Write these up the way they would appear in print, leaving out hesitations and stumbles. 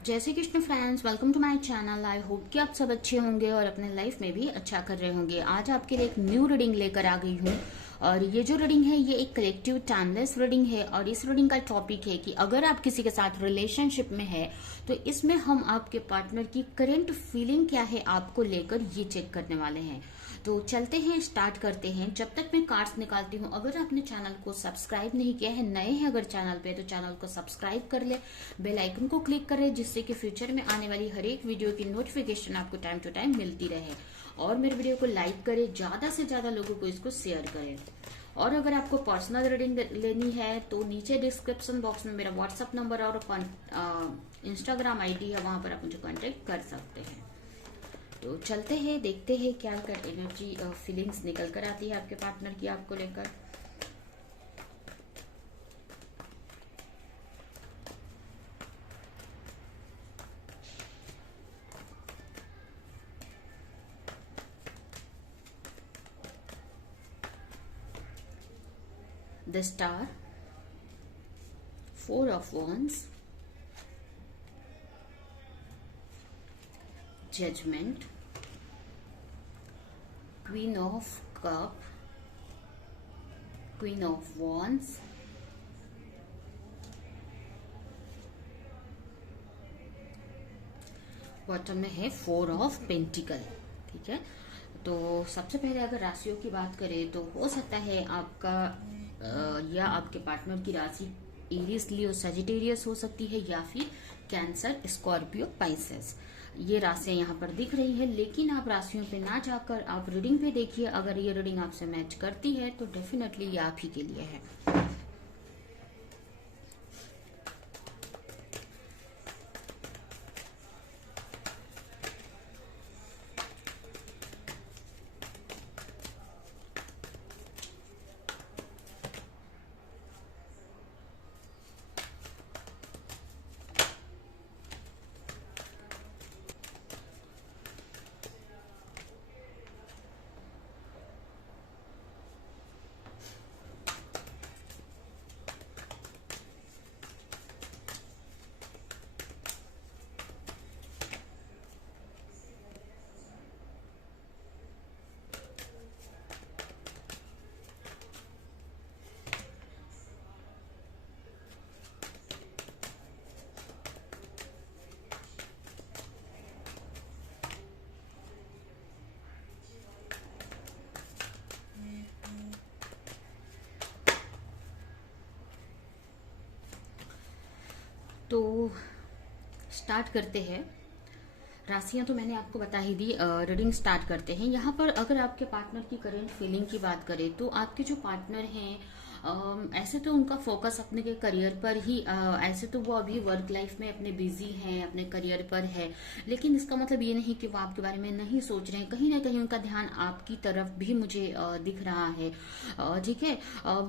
जय Shri Krishna friends, welcome to my channel. I hope कि आप सब अच्छे होंगे और अपने लाइफ में भी अच्छा कर रहे होंगे। आज आपके लिए एक न्यू रीडिंग लेकर आ गई हूँ और ये जो रीडिंग है ये एक कलेक्टिव टाइमलेस रीडिंग है और इस रीडिंग का टॉपिक है कि अगर आप किसी के साथ रिलेशनशिप में है तो इसमें हम आपके पार्टनर की करंट फीलिंग क्या है आपको लेकर ये चेक करने वाले हैं। तो चलते हैं, स्टार्ट करते हैं। जब तक मैं कार्ड्स निकालती हूँ, अगर आपने चैनल को सब्सक्राइब नहीं किया है, नए हैं अगर चैनल पे, तो चैनल को सब्सक्राइब कर ले, बेल आइकन को क्लिक करें जिससे कि फ्यूचर में आने वाली हर एक वीडियो की नोटिफिकेशन आपको टाइम टू टाइम मिलती रहे। और मेरे वीडियो को लाइक करें, ज्यादा से ज्यादा लोगों को इसको शेयर करें। और अगर आपको पर्सनल रीडिंग लेनी है तो नीचे डिस्क्रिप्शन बॉक्स में मेरा व्हाट्सएप नंबर और इंस्टाग्राम आईडी है, वहां पर आप मुझे कांटेक्ट कर सकते हैं। तो चलते हैं, देखते हैं क्या क्या एनर्जी फीलिंग्स निकल कर आती है आपके पार्टनर की आपको लेकर। The star, 4 of wands, judgement, queen of cup, queen of wands, bottom में है 4 ऑफ पेंटिकल। ठीक है, तो सबसे पहले अगर राशियों की बात करें तो हो सकता है आपका या आपके पार्टनर की राशि एरीज, लियो, सजिटेरियस हो सकती है या फिर कैंसर, स्कॉर्पियो, पाइसेस। ये राशियां यहाँ पर दिख रही है, लेकिन आप राशियों पे ना जाकर आप रीडिंग पे देखिए। अगर ये रीडिंग आपसे मैच करती है तो डेफिनेटली ये आप ही के लिए है। तो स्टार्ट करते हैं। राशियां तो मैंने आपको बता ही दी, रीडिंग स्टार्ट करते हैं। यहाँ पर अगर आपके पार्टनर की करंट फीलिंग की बात करें तो आपके जो पार्टनर हैं ऐसे तो उनका फोकस अपने के करियर पर ही, ऐसे तो वो अभी वर्क लाइफ में अपने बिजी हैं, अपने करियर पर है, लेकिन इसका मतलब ये नहीं कि वो आपके बारे में नहीं सोच रहे हैं। कहीं ना कहीं उनका ध्यान आपकी तरफ भी मुझे दिख रहा है। ठीक है,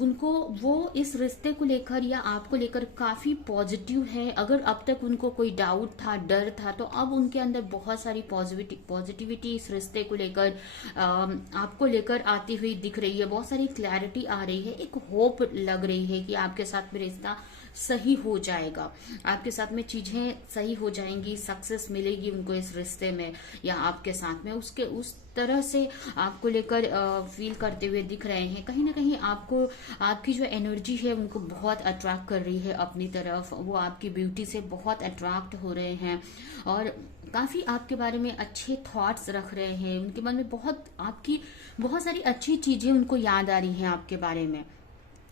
उनको वो इस रिश्ते को लेकर या आपको लेकर काफी पॉजिटिव है। अगर अब तक उनको कोई डाउट था, डर था, तो अब उनके अंदर बहुत सारी पॉजिटिविटी इस रिश्ते को लेकर आपको लेकर आती हुई दिख रही है। बहुत सारी क्लैरिटी आ रही है, एक होप लग रही है कि आपके साथ में रिश्ता सही हो जाएगा, आपके साथ में चीजें सही हो जाएंगी, सक्सेस मिलेगी उनको इस रिश्ते में या आपके साथ में। उसके उस तरह से आपको लेकर फील करते हुए दिख रहे हैं। कहीं ना कहीं आपको, आपकी जो एनर्जी है उनको बहुत अट्रैक्ट कर रही है अपनी तरफ। वो आपकी ब्यूटी से बहुत अट्रैक्ट हो रहे हैं और काफी आपके बारे में अच्छे थॉट्स रख रहे हैं। उनके मन में बहुत सारी अच्छी चीजें उनको याद आ रही हैं आपके बारे में,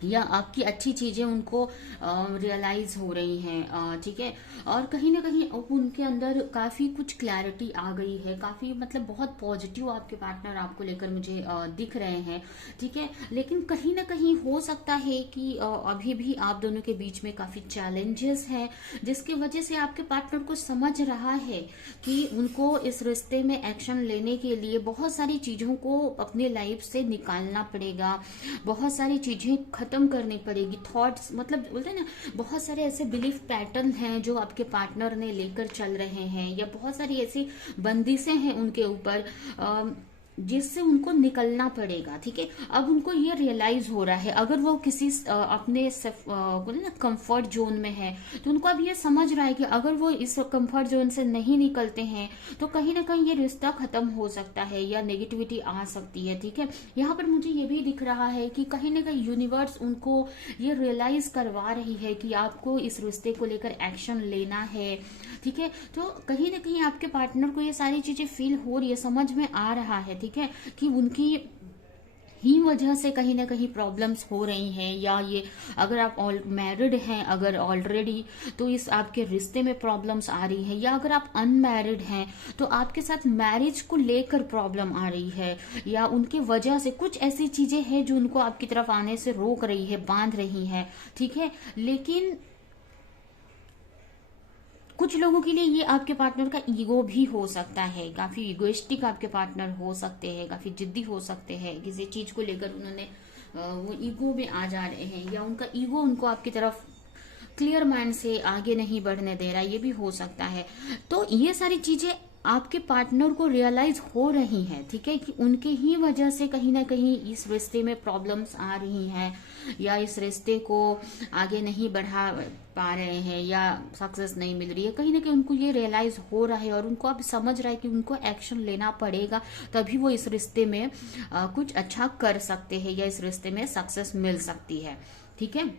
या आपकी अच्छी चीजें उनको रियलाइज हो रही हैं। ठीक है, और कहीं ना कहीं उनके अंदर काफी कुछ क्लैरिटी आ गई है, काफी मतलब बहुत पॉजिटिव आपके पार्टनर आपको लेकर मुझे दिख रहे हैं। ठीक है, लेकिन कहीं ना कहीं हो सकता है कि अभी भी आप दोनों के बीच में काफी चैलेंजेस हैं, जिसकी वजह से आपके पार्टनर को समझ रहा है कि उनको इस रिश्ते में एक्शन लेने के लिए बहुत सारी चीजों को अपने लाइफ से निकालना पड़ेगा, बहुत सारी चीजें खत्म करनी पड़ेगी। थॉट्स, मतलब बोलते हैं ना, बहुत सारे ऐसे बिलीफ पैटर्न हैं जो आपके पार्टनर ने लेकर चल रहे हैं, या बहुत सारी ऐसी बंदिशें हैं उनके ऊपर जिससे उनको निकलना पड़ेगा। ठीक है, अब उनको ये रियलाइज हो रहा है, अगर वो किसी अपने कंफर्ट जोन में है तो उनको अब ये समझ रहा है कि अगर वो इस कंफर्ट जोन से नहीं निकलते हैं तो कहीं ना कहीं ये रिश्ता खत्म हो सकता है या नेगेटिविटी आ सकती है। ठीक है, यहाँ पर मुझे ये भी दिख रहा है कि कहीं ना कहीं यूनिवर्स उनको ये रियलाइज करवा रही है कि आपको इस रिश्ते को लेकर एक्शन लेना है। ठीक है, तो कहीं ना कहीं आपके पार्टनर को ये सारी चीजें फील हो रही है, समझ में आ रहा है। ठीक है, कि उनकी ही वजह से कहीं ना कहीं प्रॉब्लम्स हो रही हैं, या ये अगर आप मैरिड हैं अगर ऑलरेडी तो इस आपके रिश्ते में प्रॉब्लम्स आ रही है, या अगर आप अनमैरिड हैं तो आपके साथ मैरिज को लेकर प्रॉब्लम आ रही है, या उनकी वजह से कुछ ऐसी चीजें हैं जो उनको आपकी तरफ आने से रोक रही है, बांध रही है। ठीक है, लेकिन कुछ लोगों के लिए ये आपके पार्टनर का ईगो भी हो सकता है, काफी इगोइस्टिक आपके पार्टनर हो सकते हैं, काफी जिद्दी हो सकते हैं, किसी चीज को लेकर उन्होंने वो ईगो में आ जा रहे हैं, या उनका ईगो उनको आपकी तरफ क्लियर माइंड से आगे नहीं बढ़ने दे रहा, ये भी हो सकता है। तो ये सारी चीजें आपके पार्टनर को रियलाइज हो रही हैं। ठीक है, कि उनके ही वजह से कहीं ना कहीं इस रिश्ते में प्रॉब्लम्स आ रही हैं, या इस रिश्ते को आगे नहीं बढ़ा पा रहे हैं, या सक्सेस नहीं मिल रही है। कहीं ना कहीं उनको ये रियलाइज हो रहा है और उनको अब समझ रहा है कि उनको एक्शन लेना पड़ेगा, तभी वो इस रिश्ते में कुछ अच्छा कर सकते हैं, या इस रिश्ते में सक्सेस मिल सकती है। ठीक है,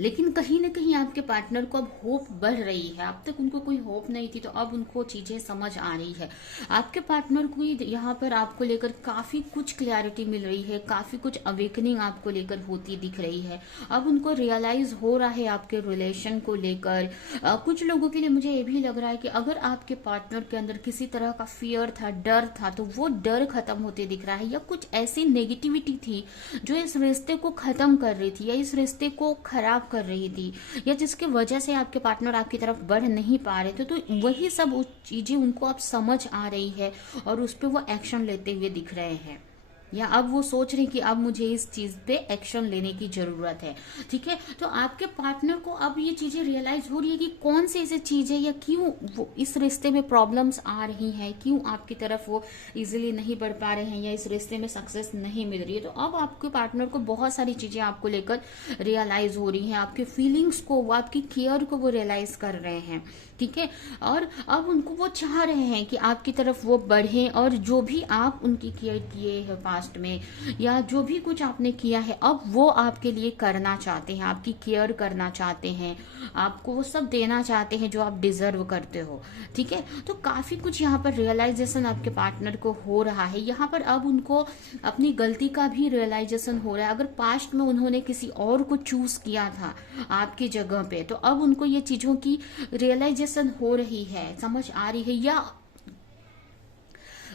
लेकिन कहीं ना कहीं आपके पार्टनर को अब होप बढ़ रही है। अब तक उनको कोई होप नहीं थी, तो अब उनको चीजें समझ आ रही है। आपके पार्टनर को यहाँ पर आपको लेकर काफी कुछ क्लैरिटी मिल रही है, काफी कुछ अवेकनिंग आपको लेकर होती दिख रही है। अब उनको रियलाइज हो रहा है आपके रिलेशन को लेकर। कुछ लोगों के लिए मुझे ये भी लग रहा है कि अगर आपके पार्टनर के अंदर किसी तरह का फियर था, डर था, तो वो डर खत्म होते दिख रहा है, या कुछ ऐसी नेगेटिविटी थी जो इस रिश्ते को खत्म कर रही थी, या इस रिश्ते को खराब कर रही थी, या जिसकी वजह से आपके पार्टनर आपकी तरफ बढ़ नहीं पा रहे थे। तो वही सब चीजें उनको अब समझ आ रही है और उस पर वो एक्शन लेते हुए दिख रहे हैं, या अब वो सोच रहे कि अब मुझे इस चीज पे एक्शन लेने की जरूरत है। ठीक है, तो आपके पार्टनर को अब ये चीजें रियलाइज हो रही है कि कौन सी ऐसी चीज है, या क्यों वो इस रिश्ते में प्रॉब्लम्स आ रही हैं, क्यों आपकी तरफ वो इजीली नहीं बढ़ पा रहे हैं, या इस रिश्ते में सक्सेस नहीं मिल रही है। तो अब आपके पार्टनर को बहुत सारी चीजें आपको लेकर रियलाइज हो रही हैं, आपके फीलिंग्स को, वो आपकी केयर को वो रियलाइज कर रहे हैं। ठीक है, और अब उनको वो चाह रहे हैं कि आपकी तरफ वो बढ़े, और जो भी आप उनकी केयर किए हैं पास्ट में, या जो भी कुछ आपने किया है, अब वो आपके लिए करना चाहते हैं, आपकी केयर करना चाहते हैं, आपको वो सब देना चाहते हैं जो आप डिजर्व करते हो। ठीक है, तो काफी कुछ यहाँ पर रियलाइजेशन आपके पार्टनर को हो रहा है। यहाँ पर अब उनको अपनी गलती का भी रियलाइजेशन हो रहा है। अगर पास्ट में उन्होंने किसी और को चूज किया था आपकी जगह पे, तो अब उनको ये चीजों की रियलाइजेशन हो रही है, समझ आ रही है, या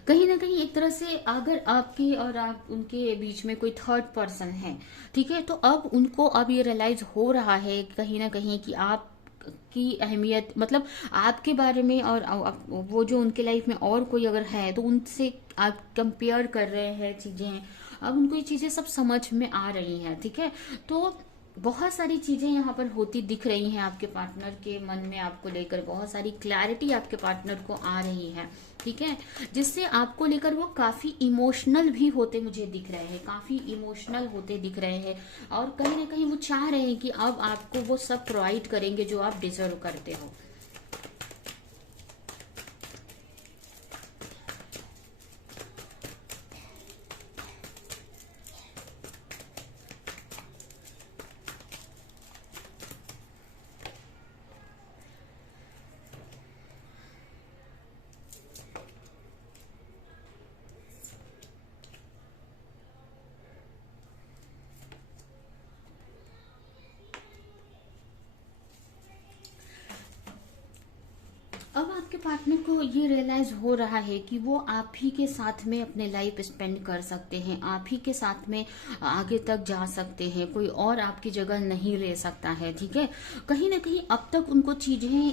कहीं ना कहीं एक तरह से अगर आपके और आप उनके बीच में कोई थर्ड पर्सन है, ठीक है, तो अब उनको अब ये रियलाइज हो रहा है कहीं ना कहीं कि आप की अहमियत, मतलब आपके बारे में, और वो जो उनके लाइफ में और कोई अगर है तो उनसे आप कंपेयर कर रहे हैं चीजें। अब उनको ये चीजें सब समझ में आ रही हैं। ठीक है, तो बहुत सारी चीजें यहाँ पर होती दिख रही हैं आपके पार्टनर के मन में, आपको लेकर बहुत सारी क्लैरिटी आपके पार्टनर को आ रही है। ठीक है, जिससे आपको लेकर वो काफी इमोशनल भी होते मुझे दिख रहे हैं, काफी इमोशनल होते दिख रहे हैं, और कहीं ना कहीं वो चाह रहे हैं कि अब आपको वो सब प्रोवाइड करेंगे जो आप डिजर्व करते हो। अब आपके पार्टनर को ये रियलाइज हो रहा है कि वो आप ही के साथ में अपने लाइफ स्पेंड कर सकते हैं, आप ही के साथ में आगे तक जा सकते हैं, कोई और आपकी जगह नहीं ले सकता है। ठीक है, कहीं ना कहीं अब तक उनको चीजें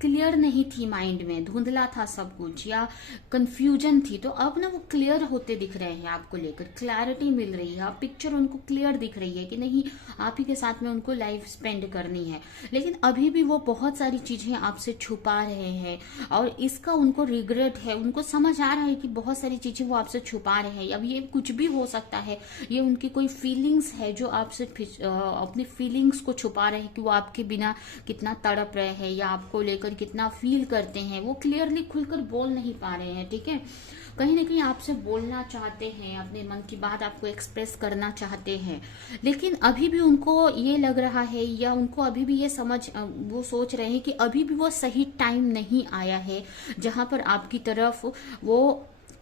क्लियर क्लियर नहीं थी, माइंड में धुंधला था सब कुछ या कंफ्यूजन थी, तो अब ना वो क्लियर होते दिख रहे हैं आपको लेकर, क्लैरिटी मिल रही है, अब पिक्चर उनको क्लियर दिख रही है कि नहीं आप ही के साथ में उनको लाइफ स्पेंड करनी है। लेकिन अभी भी वो बहुत सारी चीजें आपसे छुपा रहे हैं और इसका उनको रिग्रेट है, उनको समझ आ रहा है कि बहुत सारी चीजें वो आपसे छुपा रहे हैं। अब ये कुछ भी हो सकता है, ये उनकी कोई फीलिंग्स है जो आपसे अपनी फीलिंग्स को छुपा रहे हैं कि वो आपके बिना कितना तड़प रहे हैं या आपको लेकर कितना फील करते हैं, वो क्लियरली खुलकर बोल नहीं पा रहे हैं। ठीक है, कहीं ना कहीं आपसे बोलना चाहते हैं, अपने मन की बात आपको एक्सप्रेस करना चाहते हैं, लेकिन अभी भी उनको ये लग रहा है या उनको अभी भी ये वो सोच रहे हैं कि अभी भी वो सही टाइम नहीं आया है जहां पर आपकी तरफ वो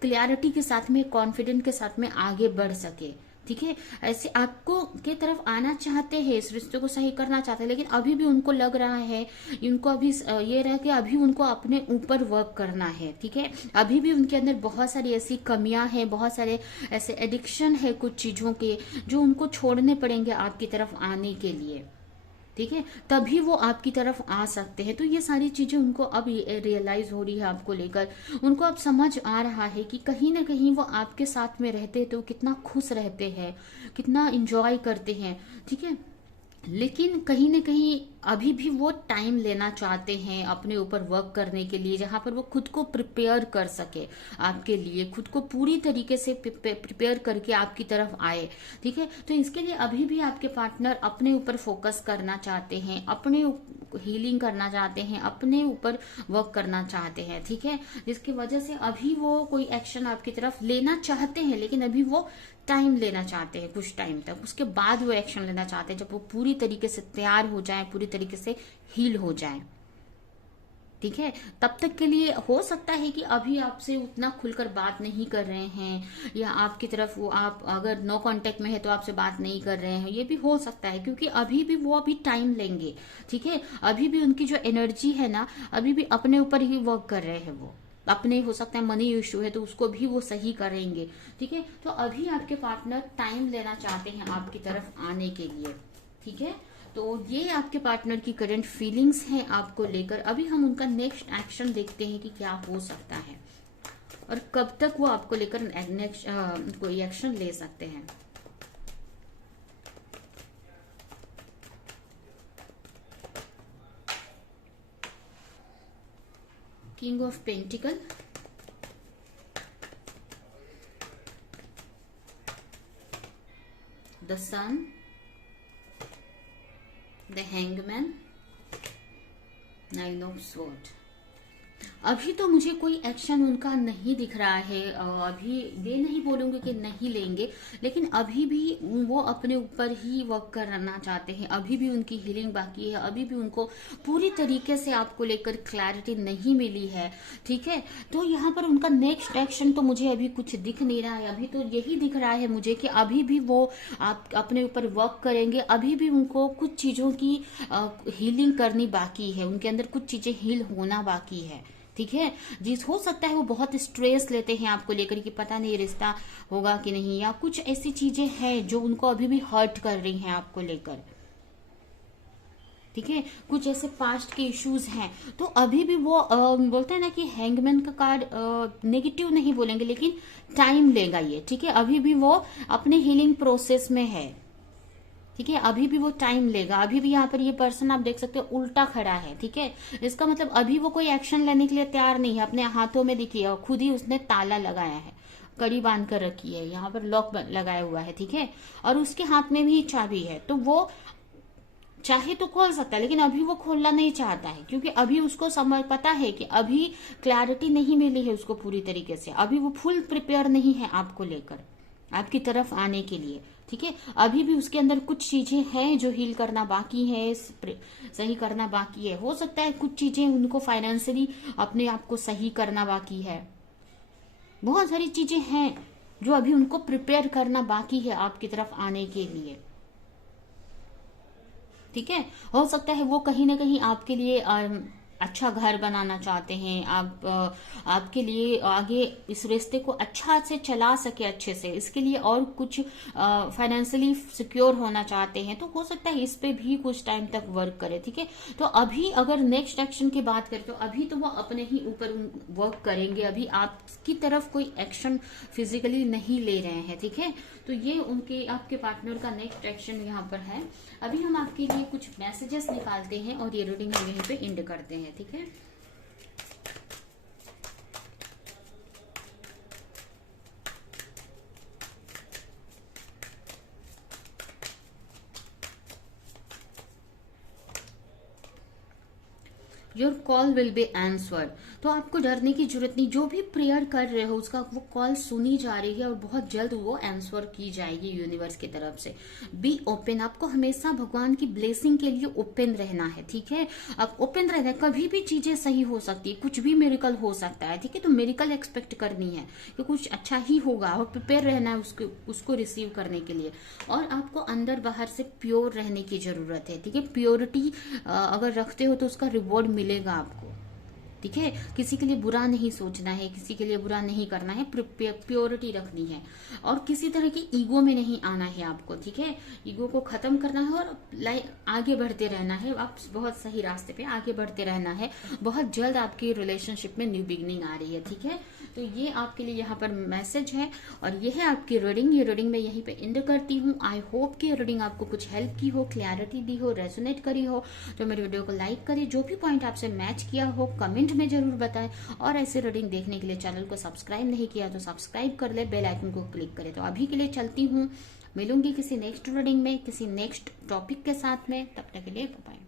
क्लियरिटी के साथ में, कॉन्फिडेंट के साथ में आगे बढ़ सके। ठीक है, ऐसे आपको के तरफ आना चाहते हैं, इस रिश्ते को सही करना चाहते हैं, लेकिन अभी भी उनको लग रहा है, उनको अभी ये रहा कि अभी उनको अपने ऊपर वर्क करना है। ठीक है, अभी भी उनके अंदर बहुत सारी ऐसी कमियां हैं, बहुत सारे ऐसे एडिक्शन है कुछ चीजों के जो उनको छोड़ने पड़ेंगे आपकी तरफ आने के लिए। ठीक है, तभी वो आपकी तरफ आ सकते हैं। तो ये सारी चीजें उनको अब रियलाइज हो रही है आपको लेकर, उनको अब समझ आ रहा है कि कहीं ना कहीं वो आपके साथ में रहते तो कितना खुश रहते हैं, कितना इंजॉय करते हैं। ठीक है, लेकिन कहीं ना कहीं अभी भी वो टाइम लेना चाहते हैं अपने ऊपर वर्क करने के लिए, जहां पर वो खुद को प्रिपेयर कर सके आपके लिए, खुद को पूरी तरीके से प्रिपेयर करके आपकी तरफ आए। ठीक है, तो इसके लिए अभी भी आपके पार्टनर अपने ऊपर फोकस करना चाहते हैं, अपने हीलिंग करना चाहते हैं, अपने ऊपर वर्क करना चाहते हैं। ठीक है, जिसकी वजह से अभी वो कोई एक्शन आपकी तरफ लेना चाहते हैं, लेकिन अभी वो टाइम लेना चाहते हैं, कुछ टाइम तक, उसके बाद वो एक्शन लेना चाहते हैं जब वो पूरी तरीके से तैयार हो जाए, पूरी तरीके से हील हो जाए। ठीक है, तब तक के लिए हो सकता है कि अभी आपसे उतना खुलकर बात नहीं कर रहे हैं, या आपकी तरफ वो, आप अगर नो कांटेक्ट में है तो आपसे बात नहीं कर रहे हैं, ये भी हो सकता है, क्योंकि अभी भी वो अभी टाइम लेंगे। ठीक है, अभी भी उनकी जो एनर्जी है ना, अभी भी अपने ऊपर ही वर्क कर रहे हैं, वो अपने, हो सकता है मनी इश्यू है तो उसको भी वो सही करेंगे। ठीक है, तो अभी आपके पार्टनर टाइम लेना चाहते हैं आपकी तरफ आने के लिए। ठीक है, तो ये आपके पार्टनर की करंट फीलिंग्स हैं आपको लेकर। अभी हम उनका नेक्स्ट एक्शन देखते हैं कि क्या हो सकता है और कब तक वो आपको लेकर नेक्स्ट कोई एक्शन ले सकते हैं। King of pentacle, the sun, the hangman, 9 of sword. अभी तो मुझे कोई एक्शन उनका नहीं दिख रहा है, अभी ये नहीं बोलूंगी कि नहीं लेंगे, लेकिन अभी भी वो अपने ऊपर ही वर्क करना चाहते हैं, अभी भी उनकी हीलिंग बाकी है, अभी भी उनको पूरी तरीके से आपको लेकर क्लैरिटी नहीं मिली है। ठीक है, तो यहाँ पर उनका नेक्स्ट एक्शन तो मुझे अभी कुछ दिख नहीं रहा है, अभी तो यही दिख रहा है मुझे कि अभी भी वो आप अपने ऊपर वर्क करेंगे, अभी भी उनको कुछ चीजों की हीलिंग करनी बाकी है, उनके अंदर कुछ चीजें हील होना बाकी है। ठीक है, जिस हो सकता है वो बहुत स्ट्रेस लेते हैं आपको लेकर कि पता नहीं रिश्ता होगा कि नहीं, या कुछ ऐसी चीजें हैं जो उनको अभी भी हर्ट कर रही हैं आपको लेकर। ठीक है, कुछ ऐसे पास्ट के इश्यूज हैं, तो अभी भी वो बोलते हैं ना कि हैंगमैन का कार्ड नेगेटिव नहीं बोलेंगे, लेकिन टाइम लेगा ये। ठीक है, अभी भी वो अपने हीलिंग प्रोसेस में है। ठीक है, अभी भी वो टाइम लेगा, अभी भी यहाँ पर ये पर्सन आप देख सकते हो उल्टा खड़ा है। ठीक है, इसका मतलब अभी वो कोई एक्शन लेने के लिए तैयार नहीं है, अपने हाथों में देखिए खुद ही उसने ताला लगाया है, कड़ी बांध कर रखी है, यहाँ पर लॉक लगाया हुआ है। ठीक है, और उसके हाथ में भी चाबी है, तो वो चाहे तो खोल सकता है, लेकिन अभी वो खोलना नहीं चाहता है, क्योंकि अभी उसको समझ पता है कि अभी क्लैरिटी नहीं मिली है उसको पूरी तरीके से, अभी वो फुल प्रिपेयर नहीं है आपको लेकर, आपकी तरफ आने के लिए। ठीक है, अभी भी उसके अंदर कुछ चीजें हैं जो हील करना बाकी है, सही करना बाकी है। हो सकता है कुछ चीजें उनको फाइनेंशियली अपने आप को सही करना बाकी है, बहुत सारी चीजें हैं जो अभी उनको प्रिपेयर करना बाकी है आपकी तरफ आने के लिए। ठीक है, हो सकता है वो कहीं ना कहीं आपके लिए अच्छा घर बनाना चाहते हैं, आपके लिए आगे इस रिश्ते को अच्छा से चला सके अच्छे से, इसके लिए और कुछ फाइनेंशियली सिक्योर होना चाहते हैं, तो हो सकता है इस पे भी कुछ टाइम तक वर्क करे। ठीक है, तो अभी अगर नेक्स्ट एक्शन की बात करें तो अभी तो वो अपने ही ऊपर वर्क करेंगे, अभी आपकी तरफ कोई एक्शन फिजिकली नहीं ले रहे हैं। ठीक है, तो ये उनके आपके पार्टनर का नेक्स्ट एक्शन यहाँ पर है। अभी हम आपके लिए कुछ मैसेजेस निकालते हैं और ये रीडिंग हम यहीं पे एंड करते हैं। ठीक है, your call will be answered. तो आपको डरने की जरूरत नहीं, जो भी प्रेयर कर रहे हो उसका वो कॉल सुनी जा रही है और बहुत जल्द वो आंसर की जाएगी यूनिवर्स की तरफ से। बी ओपन, आपको हमेशा भगवान की ब्लेसिंग के लिए ओपन रहना है। ठीक है, आप ओपन रहना है, कभी भी चीजें सही हो सकती है, कुछ भी मेरिकल हो सकता है। ठीक है, तो मेरिकल एक्सपेक्ट करनी है कि कुछ अच्छा ही होगा और प्रिपेयर रहना है उसको रिसीव करने के लिए। और आपको अंदर बाहर से प्योर रहने की जरूरत है। ठीक है, प्योरिटी अगर रखते हो तो उसका रिवॉर्ड मिलेगा आपको। ठीक है, किसी के लिए बुरा नहीं सोचना है, किसी के लिए बुरा नहीं करना है, प्योरिटी रखनी है और किसी तरह की ईगो में नहीं आना है आपको। ठीक है, ईगो को खत्म करना है और आगे बढ़ते रहना है, आप बहुत सही रास्ते पे आगे बढ़ते रहना है। बहुत जल्द आपकी रिलेशनशिप में न्यू बिगनिंग आ रही है। ठीक है, तो ये आपके लिए यहाँ पर मैसेज है और ये है आपकी रीडिंग। ये रीडिंग मैं यहीं पे एंड करती हूँ। आई होप कि रीडिंग आपको कुछ हेल्प की हो, क्लैरिटी दी हो, रेजोनेट करी हो। तो मेरे वीडियो को लाइक करें, जो भी पॉइंट आपसे मैच किया हो कमेंट में जरूर बताएं और ऐसे रीडिंग देखने के लिए चैनल को सब्सक्राइब नहीं किया तो सब्सक्राइब कर ले, बेल आइकन को क्लिक करें। तो अभी के लिए चलती हूँ, मिलूंगी किसी नेक्स्ट रीडिंग में किसी नेक्स्ट टॉपिक के साथ में, तब तक के लिए बाय।